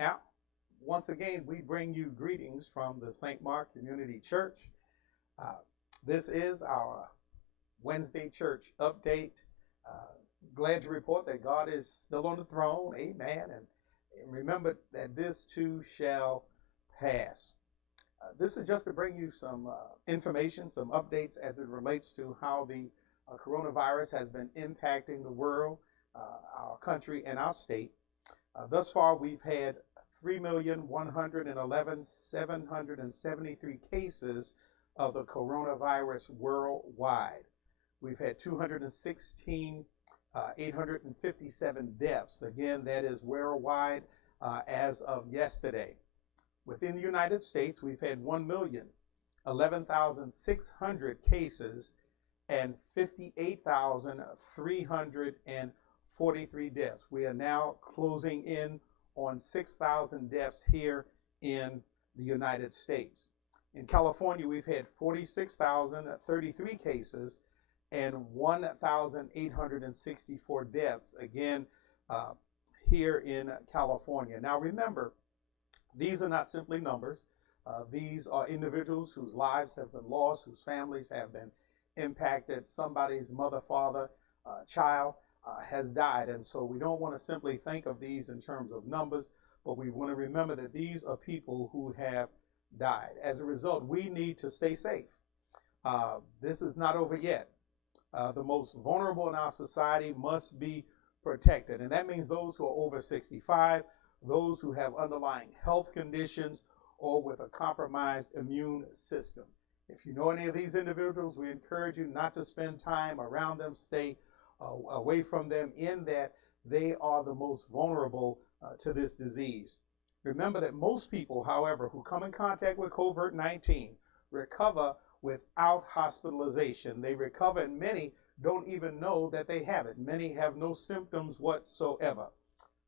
Now, once again, we bring you greetings from the St. Mark Community Church. Uh, this is our Wednesday church update. Uh, Glad to report that God is still on the throne. Amen. And remember that this too shall pass. This is just to bring you some information, some updates as it relates to how the coronavirus has been impacting the world, our country, and our state. Thus far, we've had 3,111,773 cases of the coronavirus worldwide. We've had 216,857 deaths. Again, that is worldwide as of yesterday. Within the United States, we've had 1,011,600 cases and 58,343 deaths. We are now closing in on 6,000 deaths here in the United States. In California, we've had 46,033 cases and 1,864 deaths, again, here in California. Now, remember, these are not simply numbers. These are individuals whose lives have been lost, whose families have been impacted. Somebody's mother, father, child has died. And so we don't want to simply think of these in terms of numbers, but we want to remember that these are people who have died. As a result, we need to stay safe. This is not over yet. The most vulnerable in our society must be protected. And that means those who are over 65, those who have underlying health conditions, or with a compromised immune system. If you know any of these individuals, we encourage you not to spend time around them, stay away from them, in that they are the most vulnerable to this disease. Remember that most people, however, who come in contact with COVID-19 recover without hospitalization. They recover, and many don't even know that they have it. Many have no symptoms whatsoever.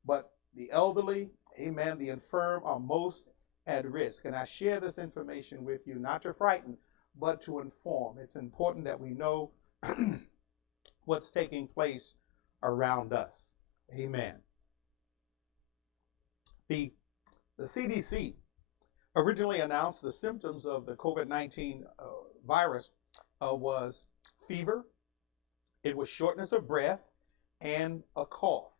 But the elderly, amen, the infirm are most at risk. And I share this information with you not to frighten, but to inform. It's important that we know what's taking place around us. Amen. The CDC originally announced the symptoms of the COVID-19 virus was fever, it was shortness of breath, and a cough.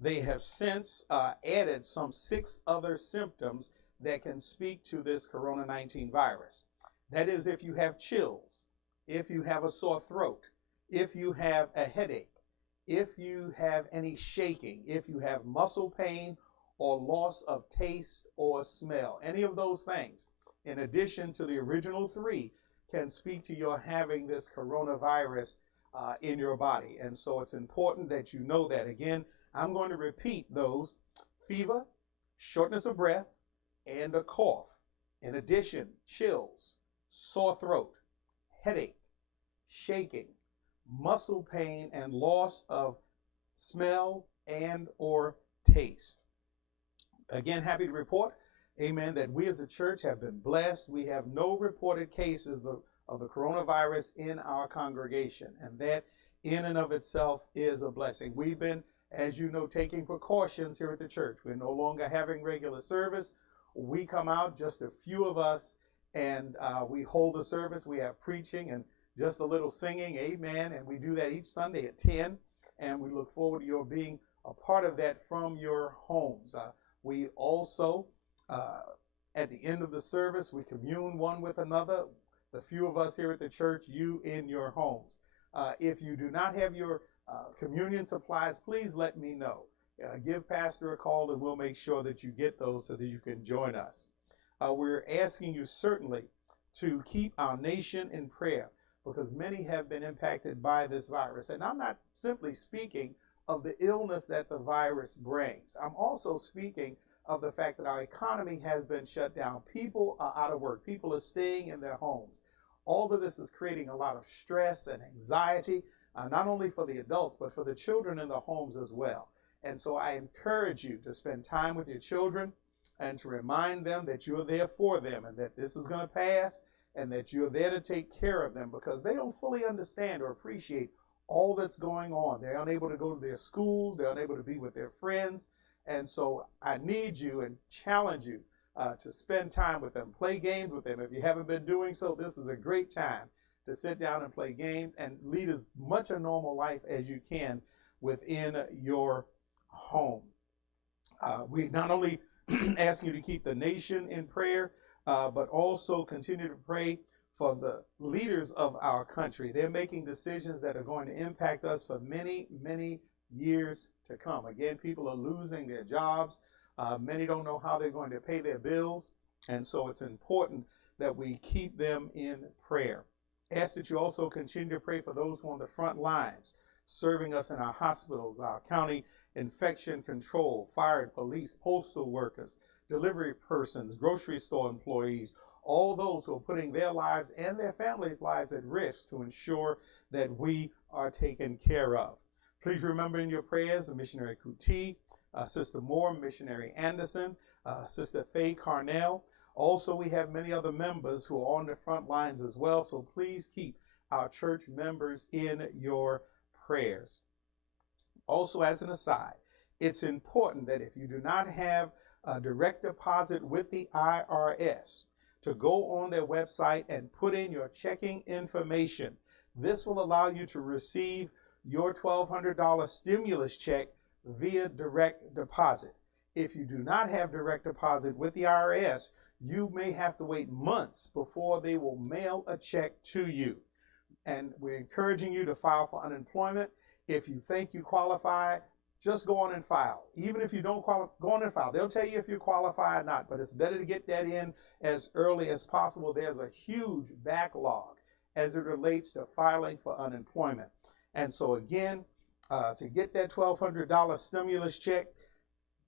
They have since added some 6 other symptoms that can speak to this Corona-19 virus. That is, if you have chills, if you have a sore throat, if you have a headache, if you have any shaking, if you have muscle pain or loss of taste or smell, any of those things, in addition to the original 3, can speak to your having this coronavirus in your body. And so it's important that you know that. Again, I'm going to repeat those: fever, shortness of breath, and a cough. In addition, chills, sore throat, headache, shaking, muscle pain, and loss of smell and or taste. Again, happy to report, amen, that we as a church have been blessed. We have no reported cases of the coronavirus in our congregation, and that in and of itself is a blessing. We've been, as you know, taking precautions here at the church. We're no longer having regular service. We come out, just a few of us, and we hold a service. We have preaching and just a little singing, amen, and we do that each Sunday at 10, and we look forward to your being a part of that from your homes. We also, at the end of the service, we commune one with another, the few of us here at the church, you in your homes. If you do not have your communion supplies, please let me know. Give Pastor a call, and we'll make sure that you get those so that you can join us. We're asking you certainly to keep our nation in prayer, because many have been impacted by this virus. And I'm not simply speaking of the illness that the virus brings. I'm also speaking of the fact that our economy has been shut down. People are out of work. People are staying in their homes. All of this is creating a lot of stress and anxiety, not only for the adults, but for the children in the homes as well. And so I encourage you to spend time with your children and to remind them that you're there for them, and that this is going to pass, and that you're there to take care of them, because they don't fully understand or appreciate all that's going on. They're unable to go to their schools. They're unable to be with their friends. And so I need you and challenge you to spend time with them, play games with them. If you haven't been doing so, this is a great time to sit down and play games and lead as much a normal life as you can within your home. We not only ask you to keep the nation in prayer, but also continue to pray for the leaders of our country. They're making decisions that are going to impact us for many, many years to come. Again, people are losing their jobs. Many don't know how they're going to pay their bills. And so it's important that we keep them in prayer. Ask that you also continue to pray for those who are on the front lines, serving us in our hospitals, our county infection control, fire and police, postal workers, delivery persons, grocery store employees, all those who are putting their lives and their families' lives at risk to ensure that we are taken care of. Please remember in your prayers Missionary Kuti, Sister Moore, Missionary Anderson, Sister Faye Carnell. Also, we have many other members who are on the front lines as well, so please keep our church members in your prayers. Also, as an aside, it's important that if you do not have a direct deposit with the IRS, to go on their website and put in your checking information. This will allow you to receive your $1,200 stimulus check via direct deposit. If you do not have direct deposit with the IRS, you may have to wait months before they will mail a check to you. And we're encouraging you to file for unemployment. If you think you qualify, just go on and file. Even if you don't qualify, go on and file. They'll tell you if you qualify or not, but it's better to get that in as early as possible. There's a huge backlog as it relates to filing for unemployment. And so again, to get that $1,200 stimulus check,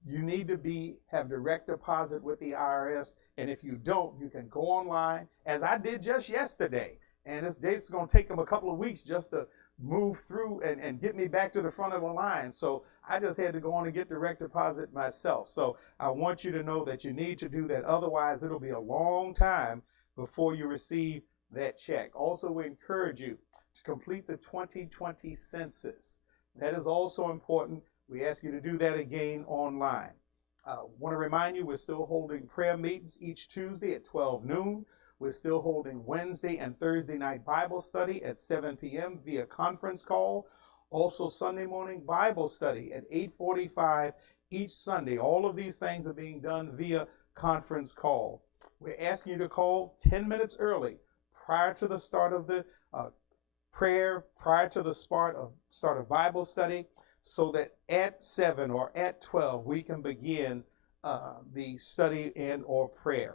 you need to have direct deposit with the IRS. And if you don't, you can go online, as I did just yesterday. And it's going to take them a couple of weeks just to move through and get me back to the front of the line. So I just had to go on and get direct deposit myself. So I want you to know that you need to do that. Otherwise, it'll be a long time before you receive that check. Also, we encourage you to complete the 2020 census. That is also important. We ask you to do that again online. Want to remind you, we're still holding prayer meetings each Tuesday at 12 noon. We're still holding Wednesday and Thursday night Bible study at 7 p.m. via conference call. Also Sunday morning Bible study at 8:45 each Sunday. All of these things are being done via conference call. We're asking you to call 10 minutes early prior to the start of the prayer, prior to the start of Bible study, so that at 7 or at 12 we can begin the study and or prayer.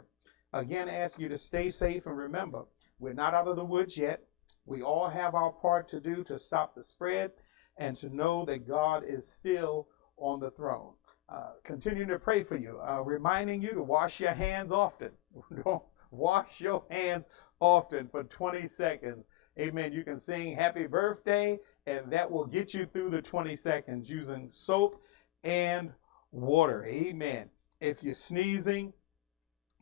Again, I ask you to stay safe, and remember, we're not out of the woods yet. We all have our part to do to stop the spread and to know that God is still on the throne. Continuing to pray for you, reminding you to wash your hands often. Wash your hands often for 20 seconds. Amen. You can sing happy birthday, and that will get you through the 20 seconds using soap and water. Amen. If you're sneezing,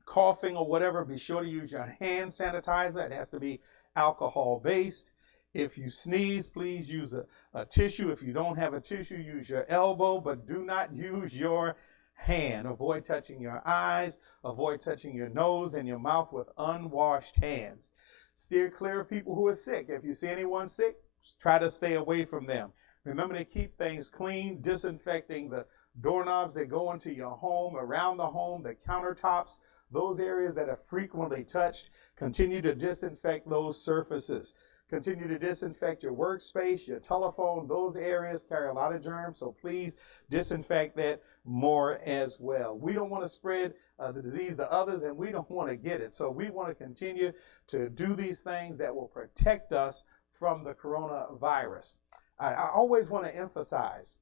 coughing, or whatever, be sure to use your hand sanitizer. It has to be alcohol-based. If you sneeze, please use a tissue. If you don't have a tissue, use your elbow, but do not use your hand. Avoid touching your eyes. Avoid touching your nose and your mouth with unwashed hands. Steer clear of people who are sick. If you see anyone sick, try to stay away from them. Remember to keep things clean, disinfecting the doorknobs that go into your home, around the home, the countertops, those areas that are frequently touched. Continue to disinfect those surfaces. Continue to disinfect your workspace, your telephone. Those areas carry a lot of germs, so please disinfect that more as well. We don't want to spread the disease to others, and we don't want to get it. So we want to continue to do these things that will protect us from the coronavirus. I always want to emphasize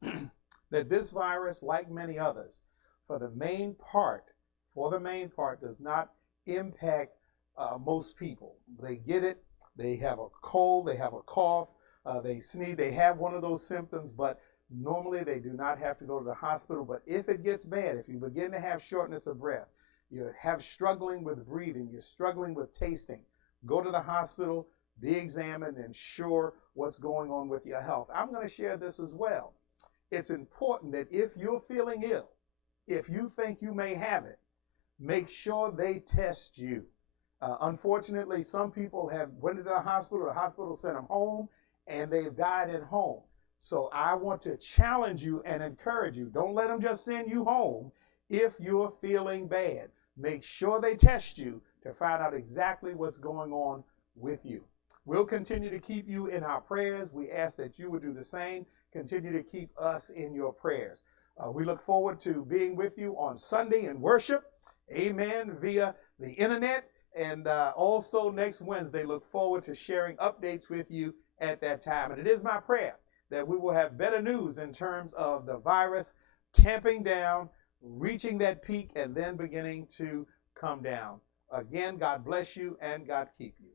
that this virus, like many others, for the main part, does not impact most people. They get it. They have a cold. They have a cough. They sneeze. They have one of those symptoms, but normally they do not have to go to the hospital. But if it gets bad, if you begin to have shortness of breath, you have struggling with breathing, you're struggling with tasting, go to the hospital, be examined, and ensure what's going on with your health. I'm going to share this as well. It's important that if you're feeling ill, if you think you may have it, make sure they test you. Unfortunately, some people have went to the hospital sent them home, and they've died at home. So I want to challenge you and encourage you. Don't let them just send you home if you're feeling bad. Make sure they test you to find out exactly what's going on with you. We'll continue to keep you in our prayers. We ask that you would do the same. Continue to keep us in your prayers. We look forward to being with you on Sunday in worship. Amen. Via the internet. And also next Wednesday, look forward to sharing updates with you at that time. And it is my prayer that we will have better news in terms of the virus tamping down, reaching that peak, and then beginning to come down. Again, God bless you and God keep you.